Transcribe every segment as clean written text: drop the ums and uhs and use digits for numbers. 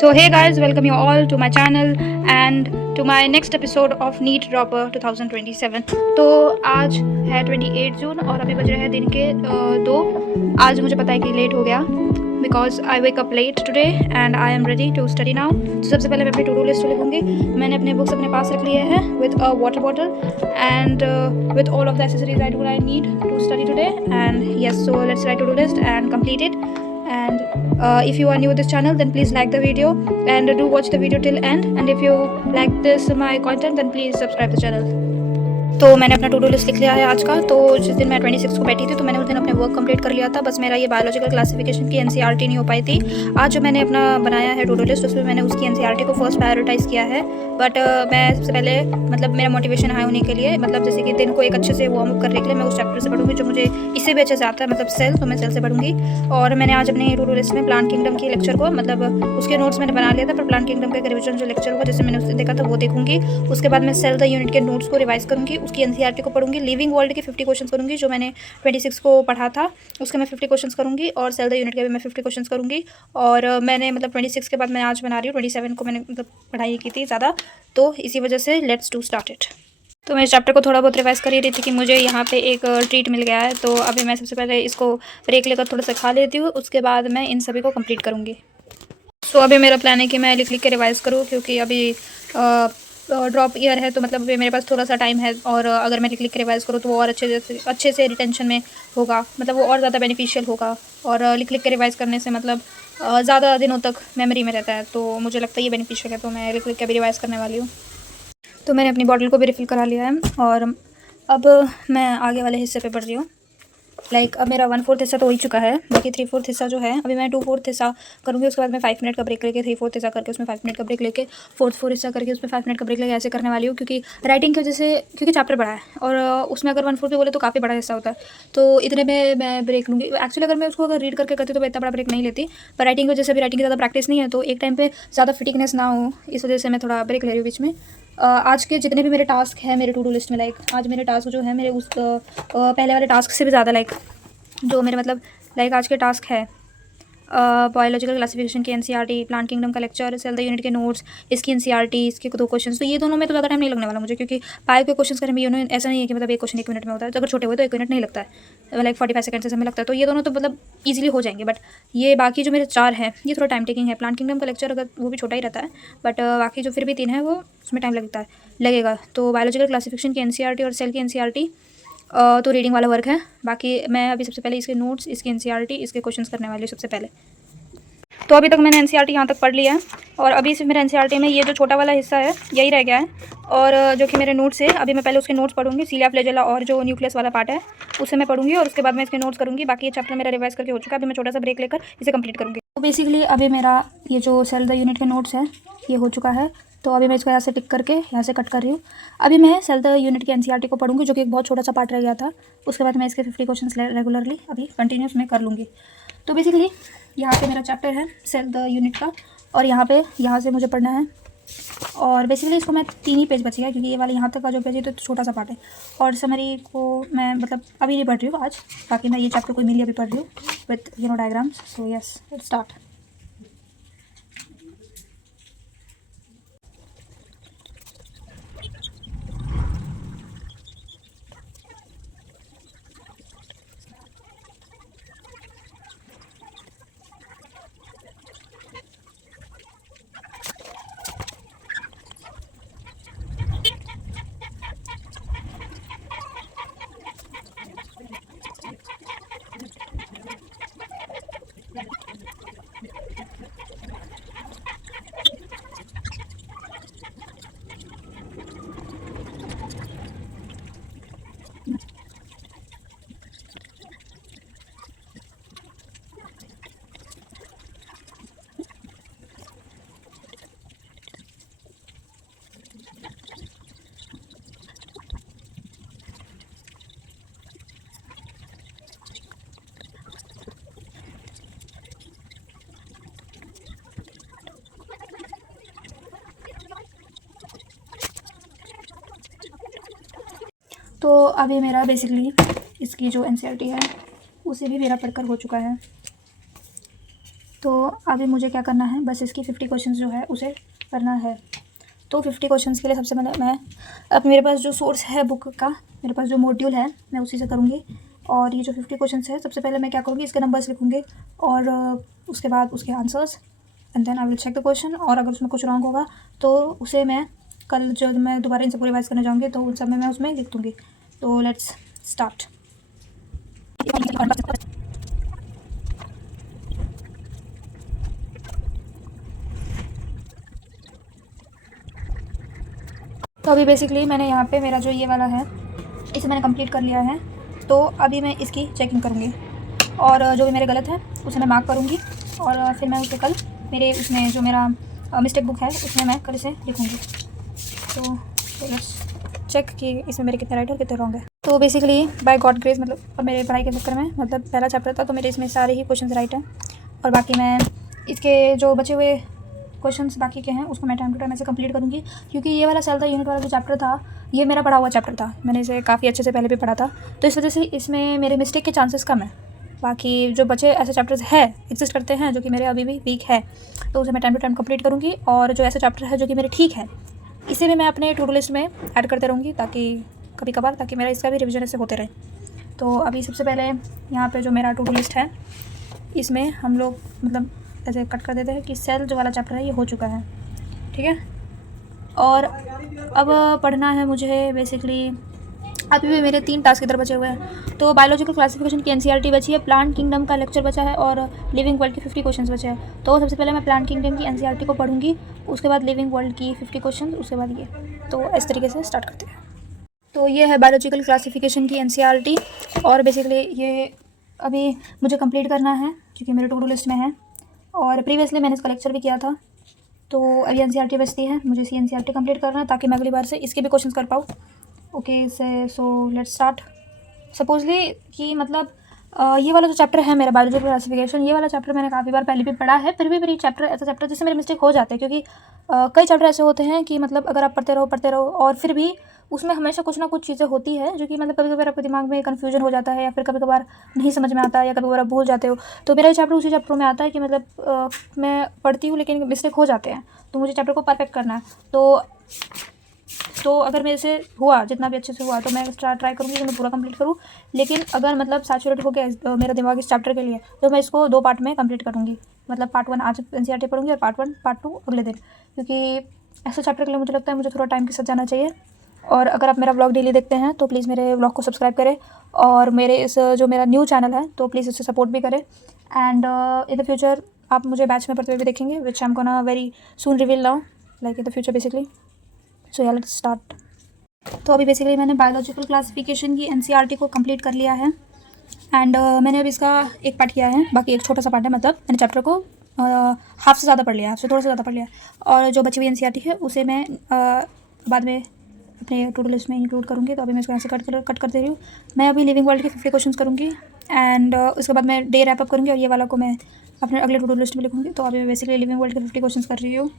So hey guys, welcome you all to my channel and to my next episode of NEET Dropper 2027। तो आज है 28 जून और अभी बज रहे हैं दिन के 2। आज मुझे पता है कि लेट हो गया because I wake up late today and I am ready to study now. तो सबसे पहले मैं अपनी टू डू लिस्ट लिखूँगी। मैंने अपने बुक्स अपने पास रख लिए हैं with a water bottle and with all of the accessories I need to study today and yes, so let's write to do list and complete it। And if you are new to this channel, then please like the video and do watch the video till end, and if you like this my content, then please subscribe the channel। तो मैंने अपना to do list लिख लिया है आज का। तो जिस दिन मैं 26 को बैठी थी तो मैंने उस दिन अपने वर्क कंप्लीट कर लिया था। बस मेरा ये बायोलॉजिकल क्लासिफिकेशन की एनसीईआरटी नहीं हो पाई थी। आज जो मैंने अपना बनाया है टू डू लिस्ट उसमें मैंने उसकी एनसीईआरटी को फर्स्ट प्रायोरिटाइज़ किया है। बट मैं सबसे पहले मतलब मेरा मोटिवेशन हाई होने के लिए, मतलब जैसे कि दिन को एक अच्छे से वार्म अप करने के लिए मैं उस चैप्टर से पढ़ूंगी जो मुझे इससे भी अच्छे से आता है, मतलब सेल। तो मैं सेल से पढ़ूंगी। और मैंने आज अपने टू डू लिस्ट में प्लांट किंगडम की लेक्चर को, मतलब उसके नोट्स मैंने बना लिया था, पर प्लांट किंगडम का रिविजन जो लेक्चर होगा जैसे मैंने उससे देखा था वो देखूंगी। उसके बाद मैं सेल द यूनिट के नोट्स को रिवाइज करूँगी, उसकी एनसीईआरटी को पढ़ूंगी, लिविंग वर्ल्ड के 50 क्वेश्चन करूँगी जो मैंने 26 को पढ़ा था उसके मैं 50 क्वेश्चन करूँगी, और सेल द यूनिट के भी मैं 50 क्वेश्चन करूँगी। और मैंने मतलब 26 के बाद मैं आज बना रही हूँ 27 को, मैंने मतलब पढ़ाई की थी ज़्यादा, तो इसी वजह से लेट्स डू स्टार्ट इट। तो मैं इस चैप्टर को थोड़ा बहुत रिवाइज कर ही रही थी कि मुझे यहाँ पे एक ट्रीट मिल गया है। तो अभी मैं सबसे पहले इसको ब्रेक लेकर थोड़ा सा खा लेती हूँ, उसके बाद मैं इन सभी को कंप्लीट करूँगी। तो अभी मेरा प्लान है कि मैं लिख लिख के रिवाइज़ करूँ, क्योंकि अभी ड्रॉप ईयर है तो मतलब मेरे पास थोड़ा सा टाइम है, और अगर मैं लिख लिख के रिवाइज़ करूँ तो वो और अच्छे से रिटेंशन में होगा, मतलब वो और ज़्यादा बेनिफिशियल होगा। और लिख लिख के रिवाइज़ करने से मतलब ज़्यादा दिनों तक मेमोरी में रहता है, तो मुझे लगता है ये बेनिफिशियल है। तो मैं लिख लिख के भी रिवाइज़ करने वाली हूँ। तो मैंने अपनी बॉटल को भी रिफ़िल करा लिया है और अब मैं आगे वाले हिस्से पे बढ़ रही हूँ। अब मेरा 1/4 हिस्सा तो हो ही चुका है, बाकी 3/4 हिस्सा जो है अभी मैं 2/4 हिस्सा करूँगी। उसके बाद मैं 5 मिनट का ब्रेक लेके 3/4 हिस्सा करके उसमें 5 मिनट का ब्रेक लेके 4 हिस्सा करके उसमें 5 मिनट का ब्रेक लेके ऐसे करने वाली हूँ, क्योंकि राइटिंग की वजह से, क्योंकि चैप्टर बड़ा है और उसमें अगर 1/4 पे बोले तो काफ़ी बड़ा हिस्सा होता है, तो इतने में मैं ब्रेक लूँगी। एक्चुअली अगर मैं उसको अगर रीड करके करती तो मैं इतना बड़ा ब्रेक नहीं लेती, पर राइटिंग की वजह से अभी राइटिंग की ज़्यादा प्रैक्टिस नहीं है, तो एक टाइम पर ज़्यादा फिटिंगनेस ना हो, इस वजह से मैं थोड़ा ब्रेक ले रही हूँ बीच में। आज के जितने भी मेरे टास्क हैं मेरे टू डू लिस्ट में, आज मेरे टास्क जो है मेरे उस पहले वाले टास्क से भी ज़्यादा जो मेरे मतलब आज के टास्क है बायोलॉजिकल क्लासिफिकेशन की एनसीईआरटी, प्लांट किंगडम का लेक्चर, सेल द यूनिट के नोट्स, इसकी एनसीईआरटी, इसके 2 क्वेश्चन। तो ये दोनों में तो ज़्यादा टाइम नहीं लगने वाला मुझे, क्योंकि पाई के क्वेश्चन करने में ऐसा नहीं है कि मतलब एक क्वेश्चन 1 मिनट में होता है। तो अगर छोटे हुए तो 1 मिनट नहीं लगता है, 45 सेकंड से समय लगता है, तो ये दोनों तो मतलब ईजिली हो जाएंगे। बट ये बाकी जो मेरे 4 हैं ये थोड़ा टाइम टेकिंग है। प्लांट किंगडम का लेक्चर अगर वो भी छोटा ही रहता है, बट बाकी जो फिर भी 3 है वो उसमें टाइम लगेगा। तो बायोलॉजिकल क्लासिफिकेशन की एनसीईआरटी और सेल की एनसीईआरटी तो रीडिंग वाला वर्क है। बाकी मैं अभी सबसे पहले इसके नोट्स, इसकी एनसीईआरटी, इसके क्वेश्चंस करने वाली हूँ सबसे पहले। तो अभी तक मैंने एनसीईआरटी यहाँ तक पढ़ लिया है, और अभी सिर्फ मेरे एनसीईआरटी में ये जो छोटा वाला हिस्सा है यही रह गया है, और जो कि मेरे नोट्स है अभी मैं पहले उसके नोट्स पढ़ूंगी। सीलिया फ्लैजेला और जो न्यूक्लियस वाला पार्ट है उसे मैं पढ़ूंगी, और उसके बाद मैं इसके नोट्स करूँगी। बाकी ये चैप्टर मेरा रिवाइज करके हो चुका है, अभी मैं छोटा सा ब्रेक लेकर इसे कंप्लीट करूँगी। तो बेसिकली अभी मेरा ये जो सेल द यूनिट के नोट्स है ये हो चुका है। तो अभी मैं इसको यहाँ से टिक करके यहाँ से कट कर रही हूँ। अभी मैं सेल द यूनिट की एनसीईआरटी को पढ़ूंगी, जो कि एक बहुत छोटा सा पार्ट रह गया था। उसके बाद मैं इसके 50 क्वेश्चन रेगुलरली अभी कंटिन्यूस में कर लूँगी। तो बेसिकली यहाँ पे मेरा चैप्टर है सेल द यूनिट का, और यहाँ से मुझे पढ़ना है। और बेसिकली इसको मैं 3 ही पेज बची है, क्योंकि ये वाले यहाँ तक का जो पेज है तो छोटा सा पार्ट है, और समरी को मैं मतलब अभी नहीं पढ़ रही हूँ आज। बाकी मैं ये चैप्टर को मिली अभी पढ़ रही हूँ with diagrams. So yes, let's start. तो अभी मेरा बेसिकली इसकी जो एनसीईआरटी है उसे भी मेरा पढ़कर हो चुका है। तो अभी मुझे क्या करना है, बस इसकी 50 क्वेश्चन जो है उसे करना है। तो 50 क्वेश्चंस के लिए सबसे पहले मैं, अब मेरे पास जो सोर्स है बुक का, मेरे पास जो मॉड्यूल है, मैं उसी से करूँगी। और ये जो 50 क्वेश्चंस है, सबसे पहले मैं क्या करूँगी, इसके नंबर्स लिखूँगी और उसके बाद उसके answers, and then I will check the question. और अगर उसमें कुछ रॉन्ग होगा तो उसे मैं कल जब मैं दोबारा इनसे रिवाइज करने जाऊँगी तो उन सब में मैं उसमें लिख दूँगी। तो लेट्स स्टार्ट। तो अभी बेसिकली मैंने यहाँ पे मेरा जो ये वाला है इसे मैंने कंप्लीट कर लिया है। तो अभी मैं इसकी चेकिंग करूँगी और जो भी मेरे गलत है उसे मैं मार्क करूँगी और फिर मैं उसे कल मेरे उसमें जो मेरा मिस्टेक बुक है उसमें मैं कल इसे लिखूँगी। तो लेट्स चेक कि इसमें मेरे कितने राइट और कितने रॉन्ग है। तो बेसिकली बाय गॉड ग्रेस, मतलब अब मेरे पढ़ाई के चक्कर में, मतलब पहला चैप्टर था तो मेरे इसमें सारे ही क्वेश्चन राइट हैं और बाकी मैं इसके जो बचे हुए क्वेश्चंस बाकी के हैं उसको मैं टाइम टू टाइम ऐसे कंप्लीट करूँगी, क्योंकि ये वाला सेल था यूनिट वाला जो चैप्टर था ये मेरा पढ़ा हुआ चैप्टर था, मैंने इसे काफ़ी अच्छे से पहले भी पढ़ा था। तो इस वजह से इसमें मेरे मिस्टेक के चांसेस कम है। बाकी जो बचे ऐसे चैप्टर्स है एग्जिस्ट करते हैं जो कि मेरे अभी भी वीक है, तो उसे मैं टाइम टू टाइम कंप्लीट करूँगी। और जो ऐसे चैप्टर है जो कि मेरे ठीक है, इसे भी मैं अपने टू डू लिस्ट में ऐड करते रहूँगी ताकि कभी कभार, ताकि मेरा इसका भी रिविजन ऐसे होते रहे। तो अभी सबसे पहले यहाँ पे जो मेरा टू डू लिस्ट है इसमें हम लोग मतलब ऐसे कट कर देते हैं कि सेल जो वाला चैप्टर है ये हो चुका है, ठीक है। और अब पढ़ना है मुझे बेसिकली, अभी भी मेरे 3 टास्क इधर बचे हुए हैं। तो बायोलॉजिकल क्लासिफिकेशन की एनसीईआरटी बची है, प्लांट किंगडम का लेक्चर बचा है और लिविंग वर्ल्ड के 50 क्वेश्चंस बचे हैं। तो सबसे पहले मैं प्लांट किंगडम की एनसीईआरटी को पढ़ूंगी, उसके बाद लिविंग वर्ल्ड की 50 क्वेश्चन, उसके बाद ये। तो इस तरीके से स्टार्ट करते हैं। तो ये है बायोलॉजिकल क्लासिफिकेशन की एनसीईआरटी और बेसिकली ये अभी मुझे कंप्लीट करना है क्योंकि मेरे टू डू लिस्ट में है और प्रीवियसली मैंने इसका लेक्चर भी किया था। तो अभी एनसीईआरटी बचती है, मुझे इसी एनसीईआरटी कंप्लीट करना है ताकि मैं अगली बार से इसके भी क्वेश्चंस कर पाऊँ। ओके से सो लेट्स स्टार्ट। सपोजली कि मतलब ये वाला जो चैप्टर है मेरा बायोलॉजिकल क्लासिफिकेशन, ये वाला चैप्टर मैंने काफ़ी बार पहले भी पढ़ा है, फिर भी मेरी चैप्टर ऐसा चैप्टर जिससे मेरे मिस्टेक हो जाते हैं, क्योंकि कई चैप्टर ऐसे होते हैं कि मतलब अगर आप पढ़ते रहो और फिर भी उसमें हमेशा कुछ ना कुछ चीज़ें होती है जो कि मतलब कभी कभार आपके दिमाग में कन्फ्यूजन हो जाता है या फिर कभी कभार नहीं समझ में आता है या कभी कभार आप भूल जाते हो। तो मेरा चैप्टर उसी चैप्टर में आता है कि मतलब मैं पढ़ती हूँ लेकिन मिस्टेक हो जाते हैं, तो मुझे चैप्टर को परफेक्ट करना है। तो अगर मेरे से हुआ जितना भी अच्छे से हुआ तो मैं ट्राई करूँगी कि मैं पूरा कंप्लीट करूँ, लेकिन अगर मतलब सैचुरेट हो गया मेरा दिमाग इस चैप्टर के लिए तो मैं इसको 2 पार्ट में कंप्लीट करूँगी। मतलब पार्ट 1 आज एनसीईआरटी पढ़ूँगी और पार्ट 2 अगले दिन, क्योंकि ऐसे चैप्टर के लिए मुझे लगता है मुझे थोड़ा टाइम के साथ जाना चाहिए। और अगर आप मेरा व्लॉग डेली देखते हैं तो प्लीज़ मेरे व्लॉग को सब्सक्राइब करें और मेरे इस जो मेरा न्यू चैनल है तो प्लीज़ इसे सपोर्ट भी करें। एंड इन द फ्यूचर आप मुझे बैच में पढ़ते हुए भी देखेंगे, which I am gonna very soon reveal now, like in the future basically. So yeah let's start. तो अभी बेसिकली मैंने बायोलॉजिकल क्लासिफिकेशन की एनसीईआरटी को कंप्लीट कर लिया है एंड मैंने अभी इसका एक पार्ट किया है, बाकी एक छोटा सा पार्ट है, मतलब मैंने चैप्टर को हाफ से ज़्यादा पढ़ लिया, हाफ से थोड़ा सा ज़्यादा पढ़ लिया और जो बची हुई एनसीईआरटी है उसे मैं बाद में अपने टू डू लिस्ट में इंक्लूड करूँगी। तो अभी मैं इसको यहाँ से कट कर दे रही हूँ। मैं अभी लिविंग वर्ल्ड के 50 क्वेश्चन करूँगी एंड उसके बाद मैं डे रैप अप करूँगी और ये वाला को मैं अपने अगले टू डू लिस्ट में लिखूँगी। तो अभी मैं बेसिकली लिविंग वर्ल्ड के 50 क्वेश्चन कर रही हूँ।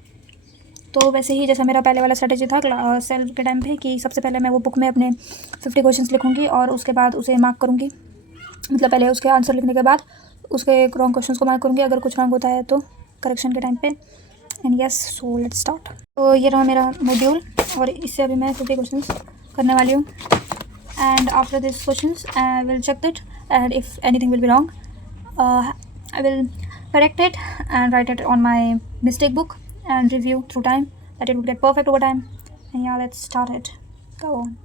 तो वैसे ही जैसा मेरा पहले वाला स्ट्रेटेजी था सेल के टाइम पे कि सबसे पहले मैं वो बुक में अपने 50 क्वेश्चंस लिखूंगी और उसके बाद उसे मार्क करूंगी, मतलब पहले उसके आंसर लिखने के बाद उसके रॉन्ग क्वेश्चंस को मार्क करूंगी, अगर कुछ रॉन्ग होता है तो करेक्शन के टाइम पे। And yes, so let's start. तो ये रहा मेरा मॉड्यूल और इससे अभी मैं 50 क्वेश्चंस करने वाली हूँ and after this questions I will check it and if anything will be wrong I will correct it and write it on my mistake book and review through time that it would get perfect over time. And yeah, let's start it. Go on.